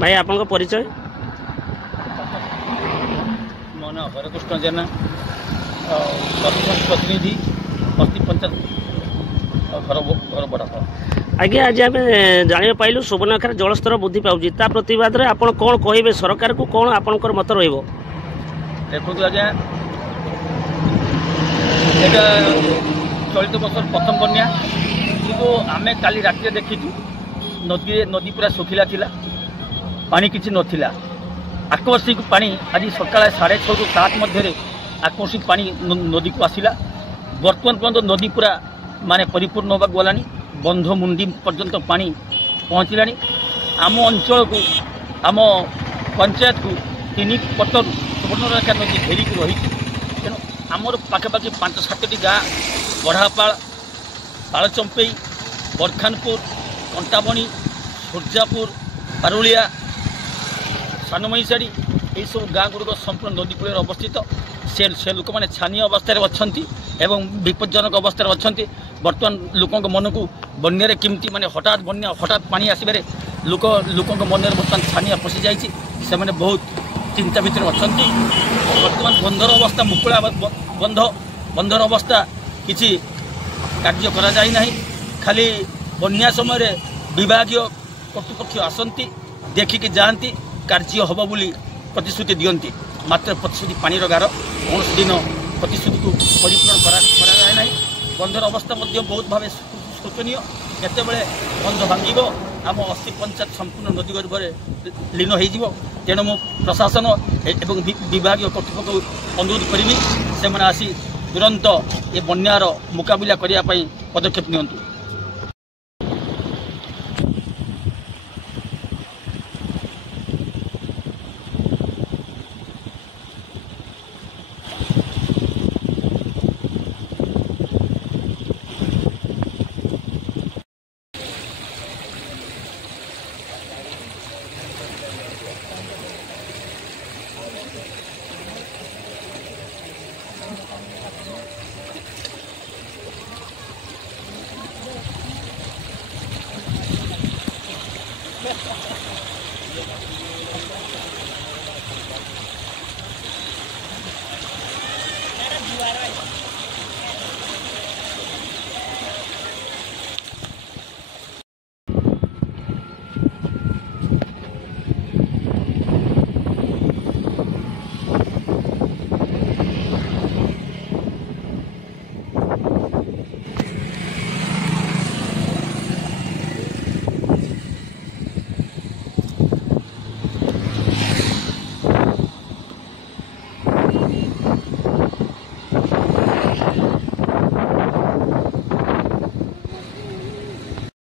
भाई आपन परिचय? मो ना हरकृष्ण जेना सरपंच प्रतिनिधि बस्ती पंचायत घर बड़ा आज्ञा आज आम जाना पाइलु सुवर्णरेखार जलस्तर वृद्धि पाँच प्रतिवाद में आप कौन कहे सरकार को कौन आपंकर मत रही? देखो आज्ञा चलित वर्ष प्रथम बन्या कि आम काली राति देखीचु नदी पूरा सुखिला थिला पानी किसी नथिला आकस्मिक पानी आज सका 6:30 ରୁ 7 मध्य आकस्मिक पानी नदी को आसला बर्तमान पर्यटन नदी पूरा माने परिपूर्ण होगा गलानी बंध मुंडी पर्यंत पानी पहुँचला आम अंचल को आम पंचायत को 3 पट सुवर्णरेखा नदी घेरिक रही तेणु आमर पाखापाखि 5-7टी गाँ बढ़ापाड़ पालचंपई बरखानपुर कंटाबणी सूर्जापुर पारुलिया सानमईसाड़ी यही सब गाँ गुड़िक संपूर्ण नदी कूल अवस्थित से लोक मैंने छानी अवस्था अच्छा एवं विपज्जनक अवस्था अच्छा बर्तमान लोकों मन को बन्या केमती माने हठात बन्या हठात पानी आसबार लोकों मन बर्तमान छानिया पशि जाने बहुत चिंता भितर अच्छा बर्तमान बंधर अवस्था मुकुला बंधर अवस्था किसी कार्य करा जाय नहीं खाली बन्या समय विभागीय कर्तृपक्ष आसती देखिकी जाती कार्य हम बोली प्रतिश्रुति दियंती मात्र प्रतिश्रुति पानी गार कौन दिन प्रतिश्रुति को परिपूर्ण करा ना बंधर अवस्था बहुत भाव शोचनीय केतबेले बंध भांग आम 80 पंचायत संपूर्ण नदी गर्भर लीन हो तेणु मु प्रशासन एवं विभागीय कर्तृपक्ष अनुरोध करी से आसी तुरंत ये बन्यार मुकाबला करने पदक्षेप नियंतु।